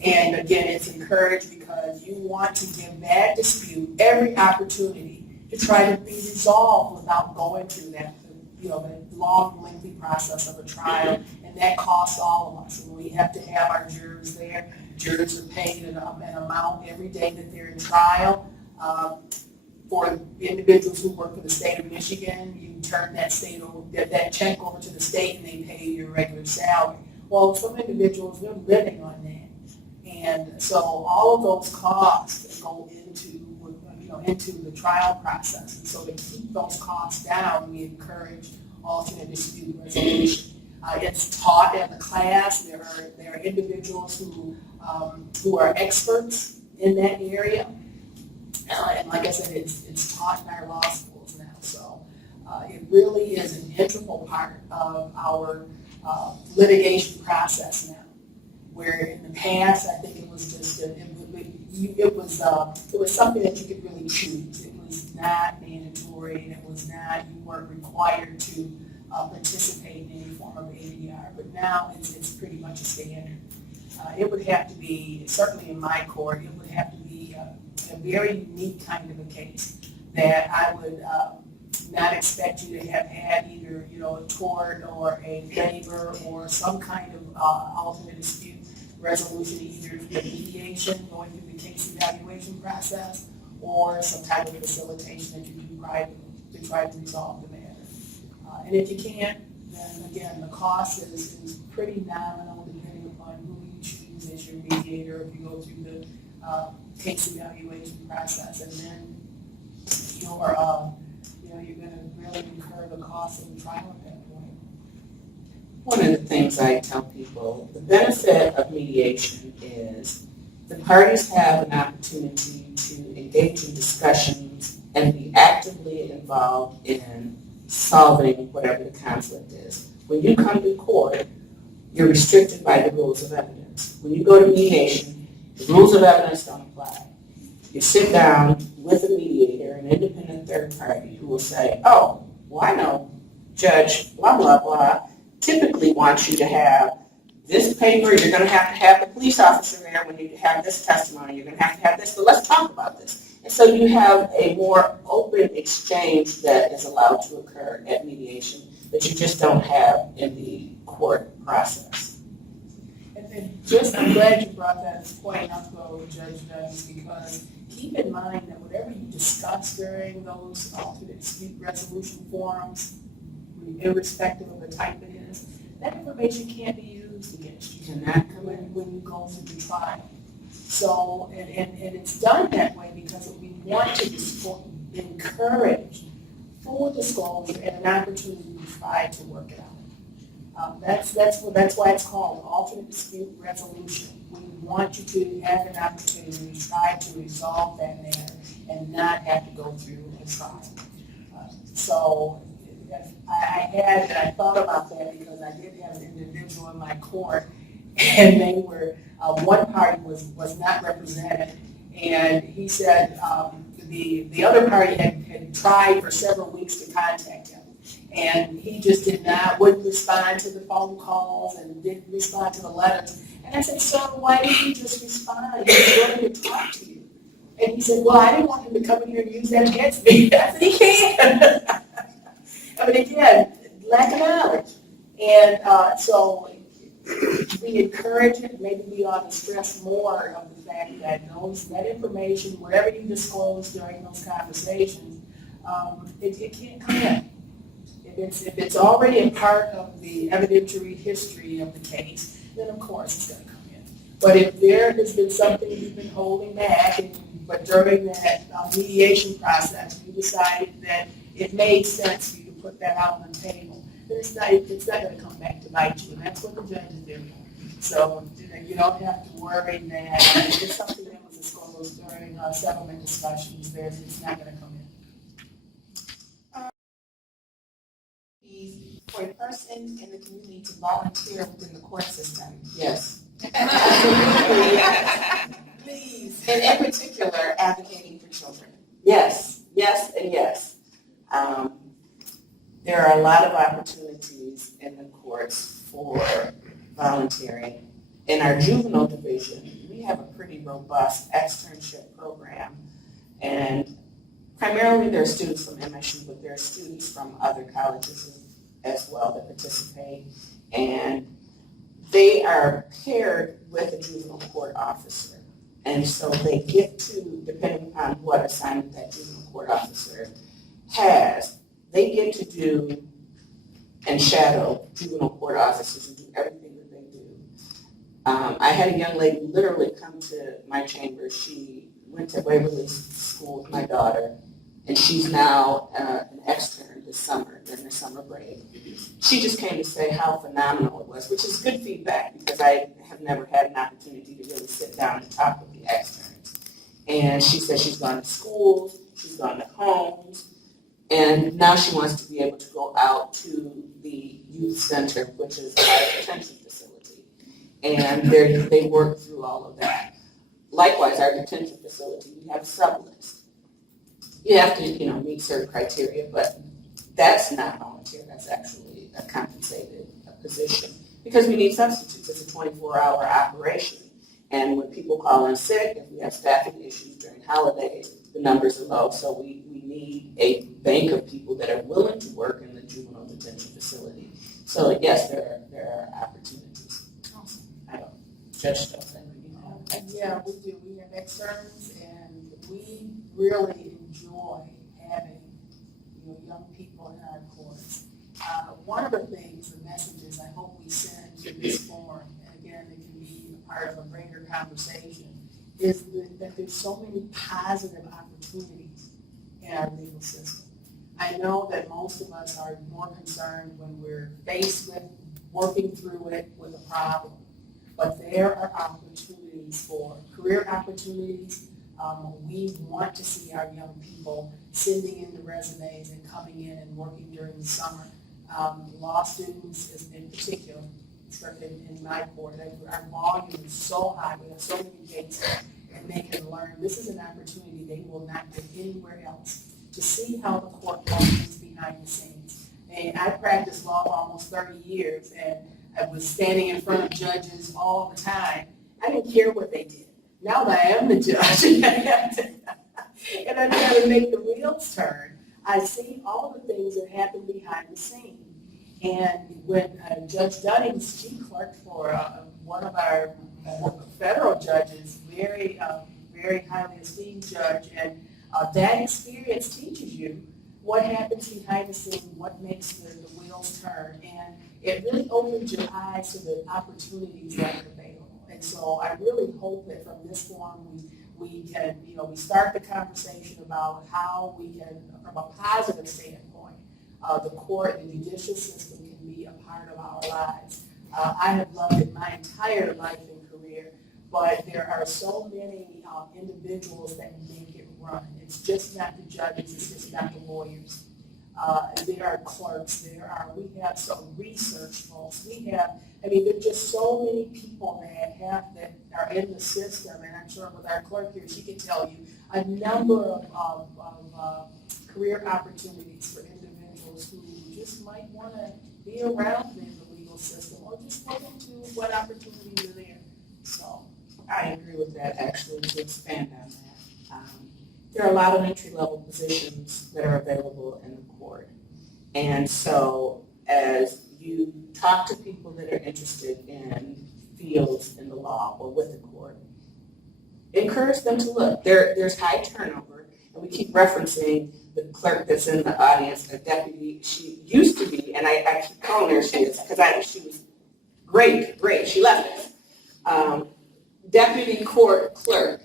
And again, it's encouraged because you want to give that dispute every opportunity to try to be resolved without going through that, the long, lengthy process of a trial, and that costs all of us. And we have to have our jurors there Jurors are paid an amount every day that they're in trial. For individuals who work for the state of Michigan, you turn that check over to the state and they pay your regular salary. Well, some individuals, they're living on that. And so all of those costs go into the trial process. And so to keep those costs down, we encourage alternate dispute resolution. It's taught in the class. There are individuals who are experts in that area. And like I said, it's taught in our law schools now. So it really is an integral part of our litigation process now. Where in the past, I think it was just it was something that you could really choose. It was not mandatory, and it was not, you weren't required to participate in any form of ADR. But now it's pretty much a standard. It would have to be, certainly in my court, it would have to be a very unique kind of a case that I would not expect you to have had either, a tort or a favor or some kind of alternate dispute resolution, either the mediation, going through the case evaluation process, or some type of facilitation that you do privately to try to resolve the matter. And if you can't, then again, the cost is pretty nominal depending upon who you choose as your mediator, if you go through the case evaluation process, and then you're going to really incur the cost of the trial at that point. One of the things I tell people, the benefit of mediation is the parties have an opportunity to engage in discussions and be actively involved in solving whatever the conflict is. When you come to court, you're restricted by the rules of evidence. When you go to mediation, the rules of evidence don't apply. You sit down with a mediator, an independent third party, who will say, oh, well, I know Judge blah, blah, blah typically wants you to have this paper, you're going to have the police officer there when you have this testimony, you're going to have this, but let's talk about this. And so you have a more open exchange that is allowed to occur at mediation that you just don't have in the court process. And just, I'm glad you brought that point up, though, Judge Dunnings, because keep in mind that whatever you discuss during those alternate dispute resolution forums, irrespective of the type it is, that information can't be used against you. Cannot come in. When you go through the trial. So, and it's done that way because we want to encourage full disclosure and an opportunity to try to work it out. That's why it's called alternate dispute resolution. We want you to have an opportunity to try to resolve that matter and not have to go through a trial. So I thought about that because I did have an individual in my court, and they were, one party was not represented, and he said the other party had tried for several weeks to contact him, and he just wouldn't respond to the phone calls and didn't respond to the letters. And I said, sir, why didn't you just respond? He was willing to talk to you. And he said, well, I didn't want him to come in here and use that against me. I said, he can. I mean, again, lack of knowledge. And so we encourage it. Maybe we ought to stress more of the fact that that information, whatever you disclose during those conversations, it can't come in. If it's already a part of the evidentiary history of the case, then of course it's going to come in. But if there has been something you've been holding back, but during that mediation process you decided that it made sense for you to put that out on the table, then it's not going to come back to bite you, and that's what the judges do. So you don't have to worry that if it's something that was disclosed during settlement discussions, it's not going to come in. For a person in the community to volunteer within the court system. Yes. Please. And in particular, advocating for children. Yes, yes, and yes. There are a lot of opportunities in the courts for volunteering. In our juvenile division, we have a pretty robust externship program, and primarily there are students from MSU, but there are students from other colleges as well that participate. And they are paired with a juvenile court officer. And so they get to, depending upon what assignment that juvenile court officer has, they get to do and shadow juvenile court officers and do everything that they do. I had a young lady literally come to my chamber. She went to Waverly School with my daughter, and she's now an extern this summer during the summer break. She just came to say how phenomenal it was, which is good feedback because I have never had an opportunity to really sit down and talk with the externs. And she said she's gone to schools, she's gone to homes, and now she wants to be able to go out to the youth center, which is our detention facility. And they work through all of that. Likewise, our detention facility, we have a sub-list. You have to, meet certain criteria, but that's not volunteer, that's actually a compensated position. Because we need substitutes, it's a 24-hour operation. And when people call in sick, if we have staffing issues during holidays, the numbers are low. So we need a bank of people that are willing to work in the juvenile detention facility. So yes, there are opportunities. Awesome. I don't Judge Stokes. Yeah, we do. We have externs, and we really enjoy having young people in our courts. One of the things, the messages I hope we send to this forum, and again, it can be a part of a greater conversation, is that there's so many positive opportunities in our legal system. I know that most of us are more concerned when we're faced with working through it with a problem, but there are opportunities for career opportunities. We want to see our young people sending in the resumes and coming in and working during the summer. Law students in particular, in my court, our volume is so high, we have so many cases, and they can learn. This is an opportunity they will not get anywhere else, to see how the court functions behind the scenes. And I practiced law for almost 30 years, and I was standing in front of judges all the time. I didn't care what they did. Now that I am the judge, and I got to make the wheels turn, I see all the things that happen behind the scenes. And when Judge Dunnings, she clerked for one of our federal judges, very highly esteemed judge, and that experience teaches you what happens behind the scenes, what makes the wheels turn, and it really opens your eyes to the opportunities that are available. And so I really hope that from this forum we can, we start the conversation about how we can, from a positive standpoint, the court and judicial system can be a part of our lives. I have loved it my entire life and career, but there are so many individuals that make it run. It's just not the judges, it's just not the lawyers. There are clerks, we have some research folks, there's just so many people that are in the system, and I'm sure with our clerk here, she can tell you a number of career opportunities for individuals who just might want to be around in the legal system or just look into what opportunities are there. So I agree with that, actually, to expand on that. There are a lot of entry-level positions that are available in the court. And so as you talk to people that are interested in fields in the law or with the court, encourage them to look. There's high turnover, and we keep referencing the clerk that's in the audience, a deputy. She used to be, and I keep calling her she is, because she was great. She left us. Deputy court clerk,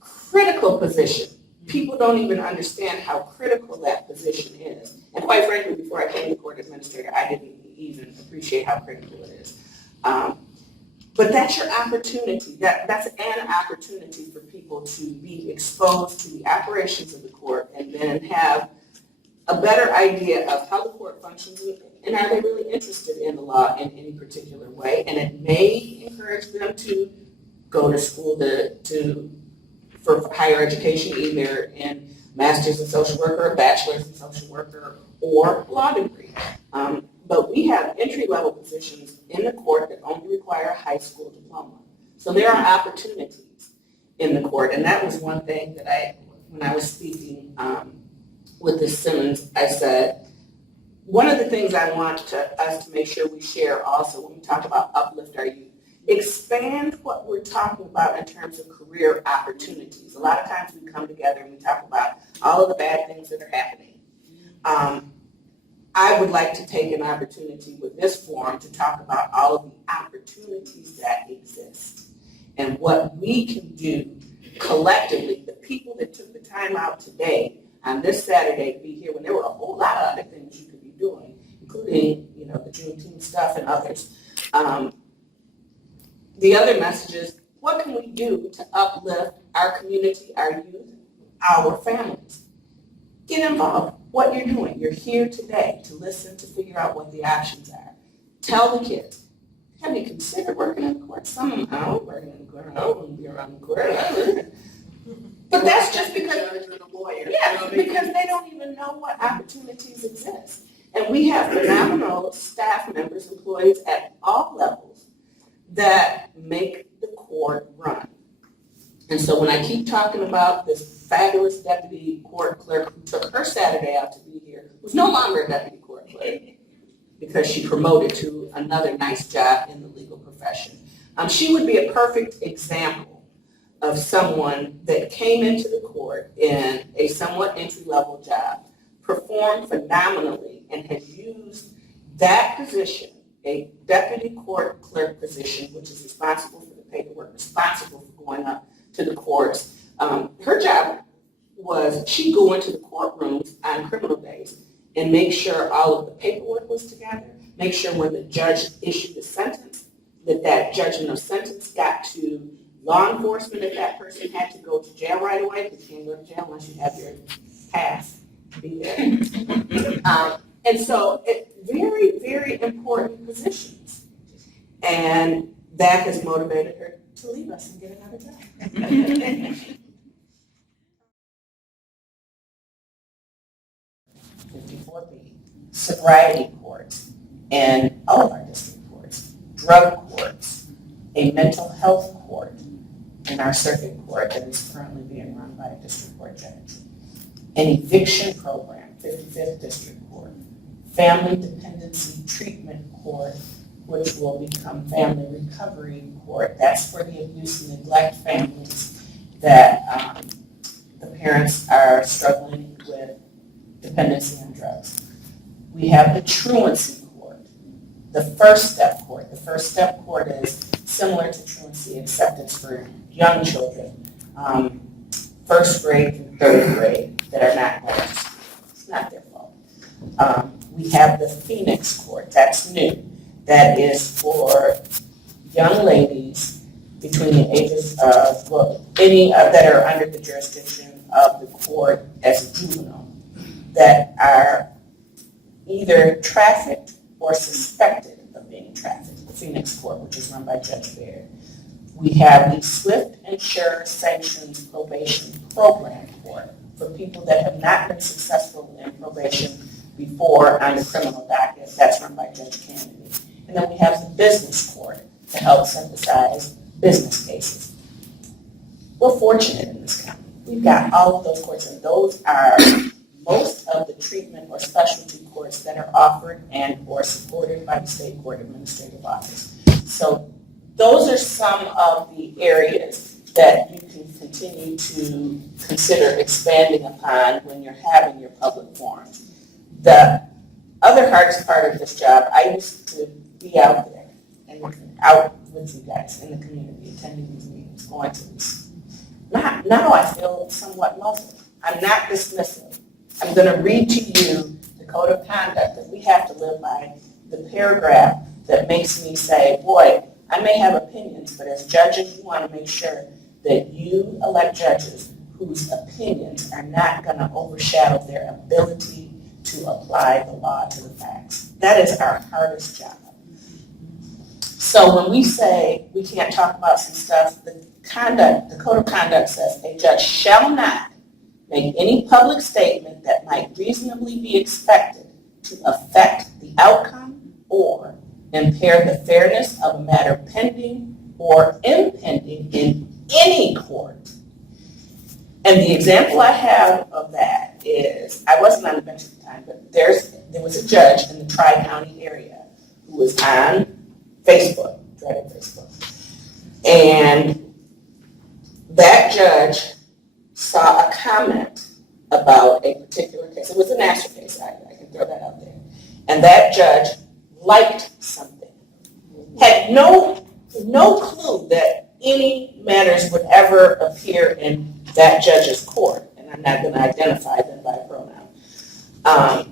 critical position. People don't even understand how critical that position is. And quite frankly, before I came to court administrator, I didn't even appreciate how critical it is. But that's your opportunity. That's an opportunity for people to be exposed to the operations of the court and then have a better idea of how the court functions and are they really interested in the law in any particular way. And it may encourage them to go to school for higher education, either in master's in social worker, or bachelor's in social worker, or law degree. But we have entry-level positions in the court that only require a high school diploma. So there are opportunities in the court, and that was one thing that when I was speaking with the Simmons, I said, one of the things I want us to make sure we share also when we talk about uplift our youth, expand what we're talking about in terms of career opportunities. A lot of times we come together and we talk about all of the bad things that are happening. I would like to take an opportunity with this forum to talk about all of the opportunities that exist and what we can do collectively, the people that took the time out today on this Saturday to be here when there were a whole lot of other things you could be doing, including, the Juneteenth stuff and others. The other message is, what can we do to uplift our community, our youth, our families? Get involved. What you're doing. You're here today to listen, to figure out what the options are. Tell the kids, have you considered working in the court? Some of them, I don't work in the court. I don't want to be around the court. But that's just because, because they don't even know what opportunities exist. And we have phenomenal staff members, employees at all levels that make the court run. And so when I keep talking about this fabulous deputy court clerk who took her Saturday out to be here, who's no longer a deputy court clerk because she promoted to another nice job in the legal profession, she would be a perfect example of someone that came into the court in a somewhat entry-level job, performed phenomenally, and has used that position, a deputy court clerk position, which is responsible for the paperwork, responsible for going up to the courts. Her job was she'd go into the courtrooms on criminal days and make sure all of the paperwork was together, make sure when the judge issued a sentence, that judgment of sentence got to law enforcement if that person had to go to jail right away, because you can't go to jail unless you have your pass to be there. And so very, very important positions. And that has motivated her to leave us and get another job. 54B, sobriety courts, and all of our district courts, drug courts, a mental health court, and our circuit court that is currently being run by a district court judge, an eviction program, 55th District Court, family dependency treatment court, which will become family recovery court. That's for the abuse and neglect families that the parents are struggling with dependency on drugs. We have the truancy court, the first step court. The first step court is similar to truancy, except it's for young children, first grade through third grade, that are not going to school. It's not their fault. We have the Phoenix court. That's new. That is for young ladies between the ages of, any that are under the jurisdiction of the court as a juvenile that are either trafficked or suspected of being trafficked. The Phoenix court, which is run by Judge Baird. We have the Swift and Sure Sanctions Probation Program Court for people that have not been successful in probation before on the criminal docket. That's run by Judge Kennedy. And then we have the business court to help synthesize business cases. We're fortunate in this county. We've got all of those courts, and those are most of the treatment or specialty courts that are offered and or supported by the State Court Administrative Office. So those are some of the areas that you can continue to consider expanding upon when you're having your public forums. The other hardest part of this job, I used to be out there and out with you guys in the community, attending these meetings, going to these. Now I feel somewhat muzzled. I'm not dismissive. I'm going to read to you the code of conduct that we have to live by, the paragraph that makes me say, boy, I may have opinions, but as judges, you want to make sure that you elect judges whose opinions are not going to overshadow their ability to apply the law to the facts. That is our hardest job. So when we say we can't talk about some stuff, the code of conduct says a judge shall not make any public statement that might reasonably be expected to affect the outcome or impair the fairness of a matter pending or impending in any court. And the example I have of that is, I wasn't on the bench at the time, but there was a judge in the Tri-County area who was on Facebook, dreaded Facebook. And that judge saw a comment about a particular case. It was a national case, I can throw that out there. And that judge liked something. Had no clue that any matters would ever appear in that judge's court. And I'm not going to identify them by pronoun.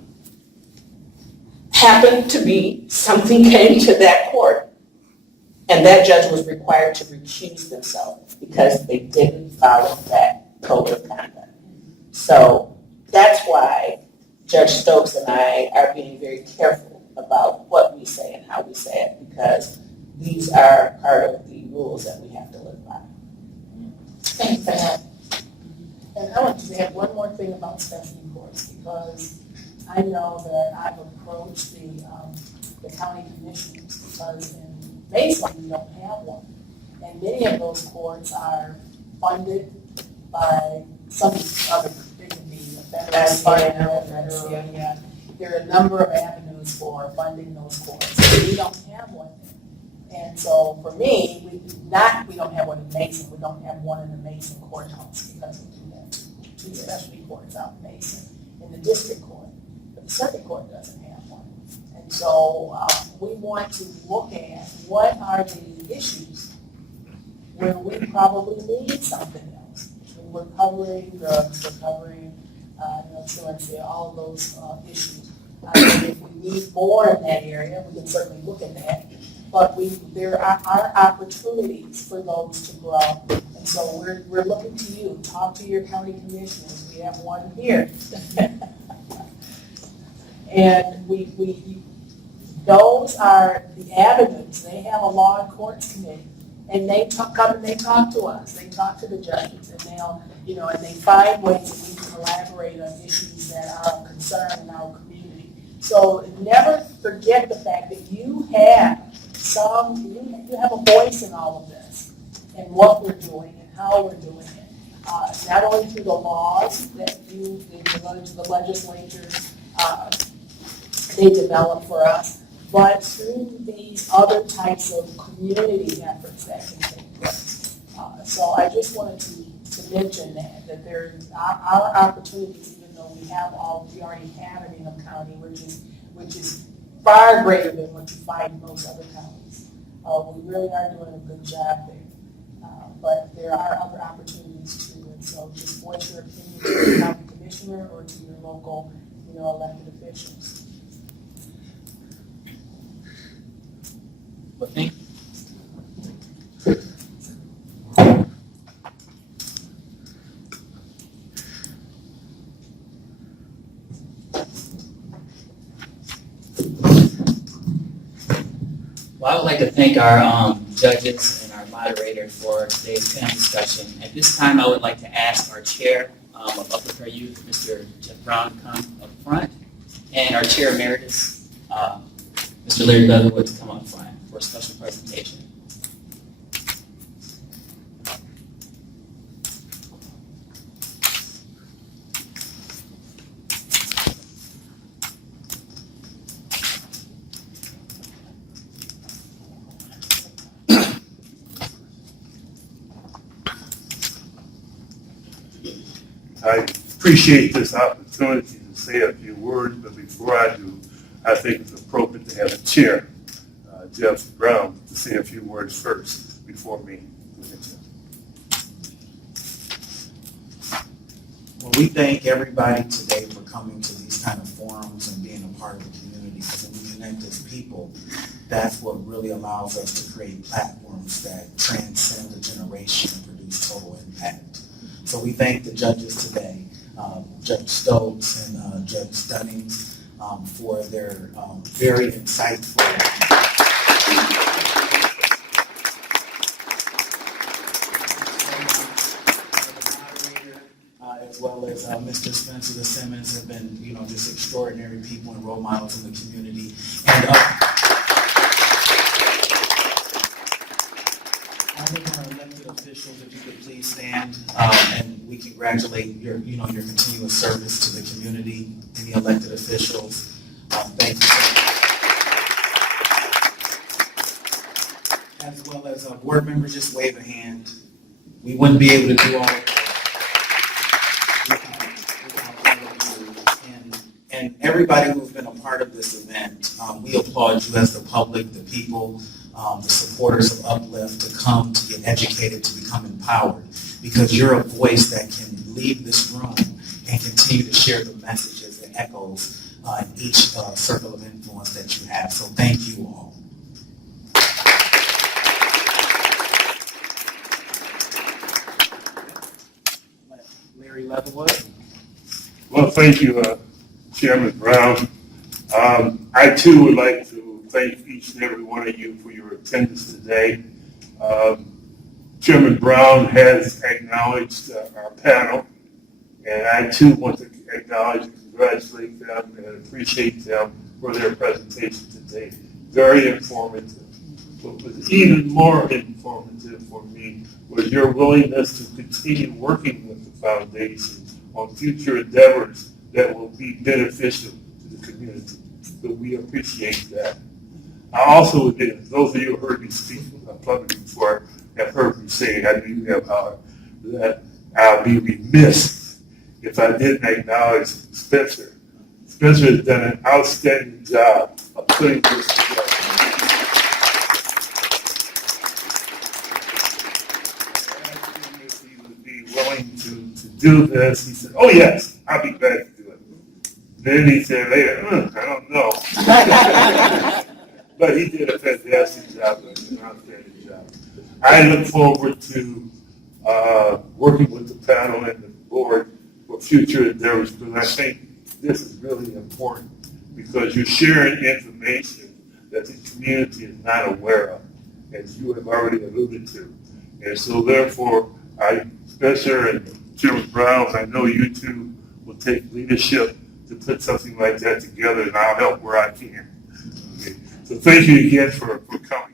Happened to be something came to that court, and that judge was required to recuse themselves because they didn't follow that code of conduct. So that's why Judge Stokes and I are being very careful about what we say and how we say it, because these are part of the rules that we have to live by. Thank you for that. And I want to add one more thing about special courts, because I know that I've approached the county commissioners, because in Mason we don't have one. And many of those courts are funded by some other dignity, a federal federal, yeah. There are a number of avenues for funding those courts. We don't have one. And so for me, we don't have one in Mason. We don't have one in the Mason courthouse, because we do have two specialty courts out in Mason in the district court. But the circuit court doesn't have one. And so we want to look at what are the issues where we probably need something else. We're covering drugs, we're covering truancy, all of those issues. If we need more in that area, we can certainly look at that. But there are opportunities for those to grow. And so we're looking to you. Talk to your county commissioners. We have one here. And those are the avenues. They have a law and courts committee. And they come and they talk to us. They talk to the judges, and and they find ways that we can collaborate on issues that are of concern in our community. So never forget the fact that you have you have a voice in all of this, and what we're doing and how we're doing it. Not only through the laws that the legislatures they develop for us, but through these other types of community efforts that can take place. So I just wanted to mention that there are opportunities, even though we already have it in Ingham County, which is far greater than what you find in most other counties. We really are doing a good job there. But there are other opportunities too. And so just voice your opinion to the county commissioner or to your local, elected officials. Thank you. Well, I would like to thank our judges and our moderator for today's panel discussion. At this time, I would like to ask our chair of Upper Prairie Youth, Mr. Jeff Brown, to come up front, and our chair emeritus, Mr. Larry Leatherwood, to come up front for a special presentation. I appreciate this opportunity to say a few words, but before I do, I think it's appropriate to have the chair, Jeff Brown, to say a few words first before me. Well, we thank everybody today for coming to these kind of forums and being a part of the community, because when we connect as people, that's what really allows us to create platforms that transcend the generation and produce total impact. So we thank the judges today, Judge Stokes and Judge Dunnings, for their very insightful as well as Mr. Spencer the Simmons have been, just extraordinary people and role models in the community. And all of our elected officials, if you could please stand, and we congratulate your continuous service to the community, any elected officials. Thank you so much. As well as a board member, just wave a hand. We wouldn't be able to do all of that without all of you. And everybody who's been a part of this event, we applaud you as the public, the people, the supporters of Uplift to come, to get educated, to become empowered, because you're a voice that can leave this room and continue to share the messages and echoes in each circle of influence that you have. So thank you all. Larry Leatherwood. Well, thank you, Chairman Brown. I too would like to thank each and every one of you for your attendance today. Chairman Brown has acknowledged our panel, and I too want to acknowledge and congratulate them and appreciate them for their presentation today. Very informative. What was even more informative for me was your willingness to continue working with the foundation on future endeavors that will be beneficial to the community. So we appreciate that. I also, again, those of you who heard me speak publicly before have heard me say, I do have heart, that I'll be remiss if I didn't acknowledge Spencer. Spencer has done an outstanding job of putting this together. If he would be willing to do this, he said, oh yes, I'll be glad to do it. Then he said later, I don't know. But he did a fantastic job, an outstanding job. I look forward to working with the panel and the board for future endeavors, because I think this is really important, because you're sharing information that the community is not aware of, as you have already alluded to. And so therefore, Spencer and Chairman Brown, I know you two will take leadership to put something like that together, and I'll help where I can. Okay. So thank you again for coming.